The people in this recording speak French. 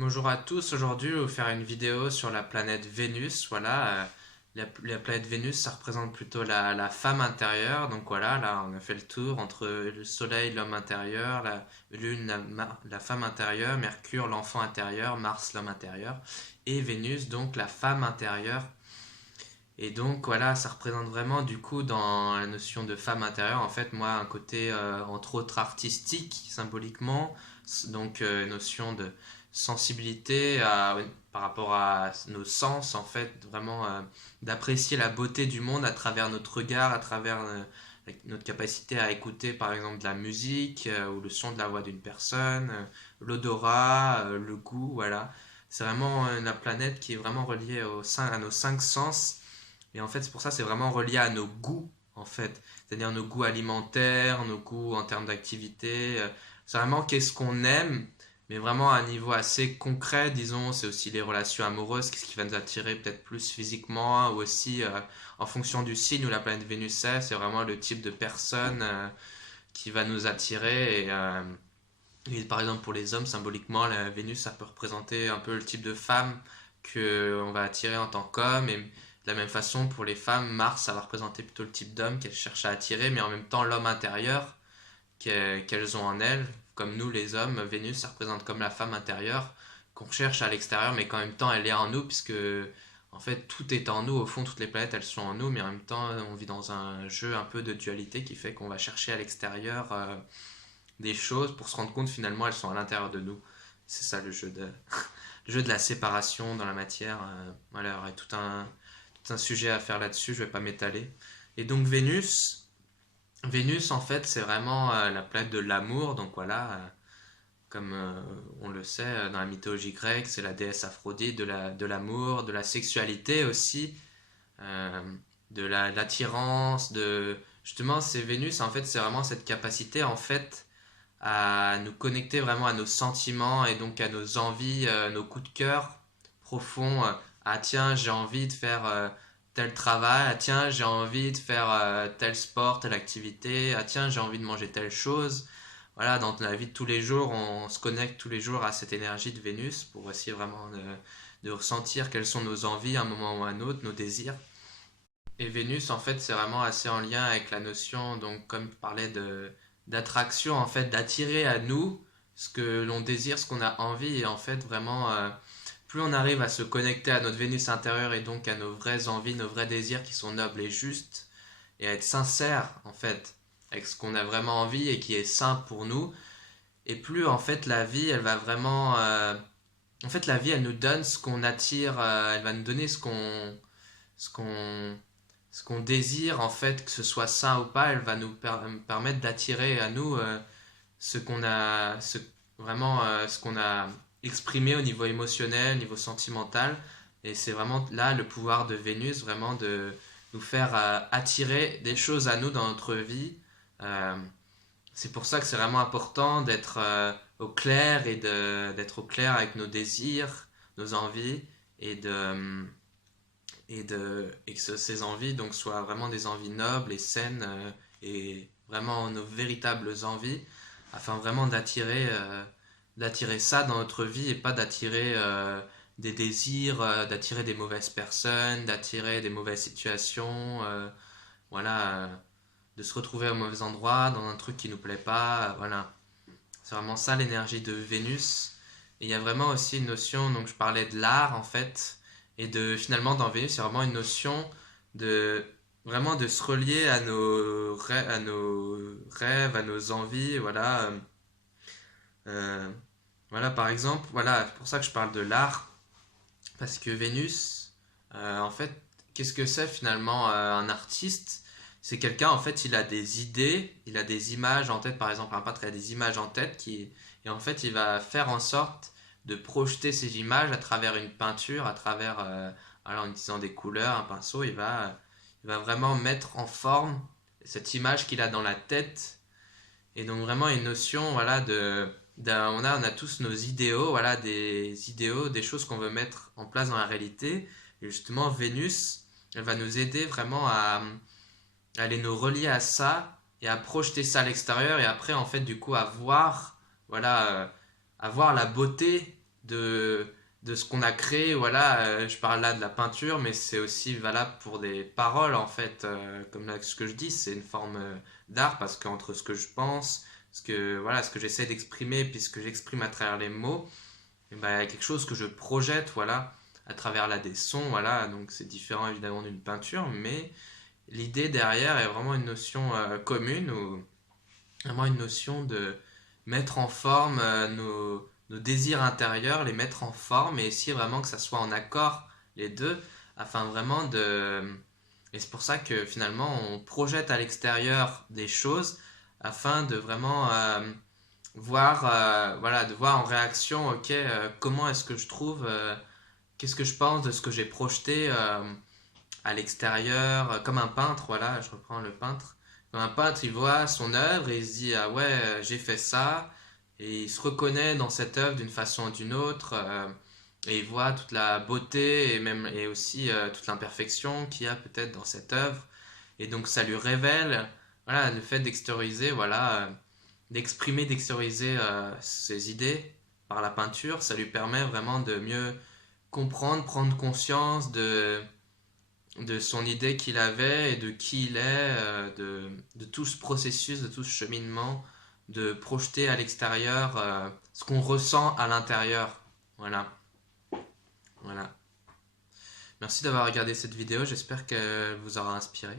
Bonjour à tous, aujourd'hui je vais vous faire une vidéo sur la planète Vénus. Voilà, la planète Vénus ça représente plutôt la femme intérieure. Donc voilà, là on a fait le tour entre le Soleil, l'homme intérieur, la Lune, la femme intérieure, Mercure, l'enfant intérieur, Mars, l'homme intérieur, et Vénus, donc la femme intérieure. Et donc voilà, ça représente vraiment du coup dans la notion de femme intérieure, en fait, moi, un côté entre autres artistique, symboliquement, donc notion de sensibilité par rapport à nos sens, en fait, vraiment d'apprécier la beauté du monde à travers notre regard, à travers notre capacité à écouter par exemple de la musique ou le son de la voix d'une personne, l'odorat, le goût, voilà. C'est vraiment la planète qui est vraiment reliée à nos cinq sens et en fait, c'est pour ça, c'est vraiment relié à nos goûts, en fait. C'est-à-dire nos goûts alimentaires, nos goûts en termes d'activité. C'est vraiment qu'est-ce qu'on aime, mais vraiment à un niveau assez concret, disons. C'est aussi les relations amoureuses, qu'est-ce qui va nous attirer peut-être plus physiquement, ou aussi en fonction du signe où la planète Vénus est, c'est vraiment le type de personne qui va nous attirer. Et par exemple, pour les hommes, symboliquement, la Vénus, ça peut représenter un peu le type de femme qu'on va attirer en tant qu'homme. Et de la même façon, pour les femmes, Mars, ça va représenter plutôt le type d'homme qu'elles cherchent à attirer, mais en même temps l'homme intérieur qu'elles ont en elles. Comme nous, les hommes, Vénus, ça représente comme la femme intérieure qu'on cherche à l'extérieur, mais qu'en même temps, elle est en nous, puisque en fait, tout est en nous. Au fond, toutes les planètes, elles sont en nous, mais en même temps, on vit dans un jeu un peu de dualité qui fait qu'on va chercher à l'extérieur des choses pour se rendre compte finalement elles sont à l'intérieur de nous. C'est ça le jeu de la séparation dans la matière. Voilà, il y aurait tout un sujet à faire là-dessus, je vais pas m'étaler. Et donc Vénus en fait c'est vraiment la planète de l'amour, donc voilà, comme on le sait dans la mythologie grecque, c'est la déesse Aphrodite de l'amour, de la sexualité aussi, euh, de l'attirance, justement c'est Vénus en fait c'est vraiment cette capacité en fait à nous connecter vraiment à nos sentiments et donc à nos envies, nos coups de cœur profonds. Ah tiens, j'ai envie de faire tel travail. Ah tiens, j'ai envie de faire tel sport, telle activité. Ah tiens, j'ai envie de manger telle chose. Voilà, dans la vie de tous les jours, on se connecte tous les jours à cette énergie de Vénus pour essayer vraiment de ressentir quelles sont nos envies à un moment ou à un autre, nos désirs. Et Vénus, en fait, c'est vraiment assez en lien avec la notion, donc comme je parlais d'attraction, en fait, d'attirer à nous ce que l'on désire, ce qu'on a envie, et en fait, vraiment, plus on arrive à se connecter à notre Vénus intérieure et donc à nos vraies envies, nos vrais désirs qui sont nobles et justes, et à être sincère, en fait, avec ce qu'on a vraiment envie et qui est sain pour nous, et plus, en fait, la vie, elle va vraiment... en fait, la vie, elle nous donne ce qu'on attire, elle va nous donner ce qu'on ce qu'on désire en fait, que ce soit sain ou pas, elle va nous permettre d'attirer à nous vraiment ce qu'on a exprimé au niveau émotionnel, au niveau sentimental. Et c'est vraiment là le pouvoir de Vénus, vraiment de nous faire attirer des choses à nous dans notre vie. Euh, c'est pour ça que c'est vraiment important d'être au clair et d'être au clair avec nos désirs, nos envies et et que ces envies donc soient vraiment des envies nobles et saines et vraiment nos véritables envies afin vraiment d'attirer ça dans notre vie et pas d'attirer des désirs, d'attirer des mauvaises personnes, d'attirer des mauvaises situations, voilà, de se retrouver au mauvais endroit, dans un truc qui nous plaît pas, voilà. C'est vraiment ça l'énergie de Vénus. Et il y a vraiment aussi une notion, donc je parlais de l'art en fait, et de finalement dans Vénus, c'est vraiment une notion de vraiment de se relier à nos rêves, à nos envies, voilà. Euh, voilà par exemple, voilà, c'est pour ça que je parle de l'art, parce que Vénus, en fait, qu'est-ce que c'est finalement un artiste? C'est quelqu'un, en fait, il a des idées, il a des images en tête, par exemple, un peintre a des images en tête, et en fait, il va faire en sorte de projeter ces images à travers une peinture, à travers, alors, en utilisant des couleurs, un pinceau, il va vraiment mettre en forme cette image qu'il a dans la tête, et donc vraiment une notion, voilà, on a tous nos idéaux, voilà, des idéaux, des choses qu'on veut mettre en place dans la réalité. Et justement, Vénus, elle va nous aider vraiment à aller nous relier à ça et à projeter ça à l'extérieur et après, en fait, du coup, à voir, voilà, à voir la beauté de, de ce qu'on a créé. Voilà, je parle là de la peinture, mais c'est aussi valable pour des paroles en fait. Comme là, ce que je dis, c'est une forme d'art parce qu'entre ce que je pense, voilà, ce que j'essaie d'exprimer, puis ce que j'exprime à travers les mots, et ben, il y a quelque chose que je projette, voilà, à travers là des sons, voilà. Donc c'est différent évidemment d'une peinture, mais l'idée derrière est vraiment une notion commune ou vraiment une notion de mettre en forme nos désirs intérieurs, les mettre en forme et essayer vraiment que ça soit en accord les deux, afin vraiment de... Et c'est pour ça que finalement on projette à l'extérieur des choses afin de vraiment voir, voilà, de voir en réaction, ok, comment est-ce que je trouve, qu'est-ce que je pense de ce que j'ai projeté à l'extérieur, comme un peintre, voilà, je reprends le peintre. Comme un peintre, il voit son œuvre et il se dit, ah ouais, j'ai fait ça, et il se reconnaît dans cette œuvre d'une façon ou d'une autre, et il voit toute la beauté et même et aussi toute l'imperfection qu'il y a peut-être dans cette œuvre, et donc ça lui révèle, voilà, le fait d'extérioriser, voilà, d'exprimer, d'extérioriser ses idées par la peinture, ça lui permet vraiment de mieux comprendre, prendre conscience de son idée qu'il avait et de qui il est, de tout ce processus, de tout ce cheminement, de projeter à l'extérieur ce qu'on ressent à l'intérieur. Voilà, voilà. Merci d'avoir regardé cette vidéo, j'espère qu'elle vous aura inspiré.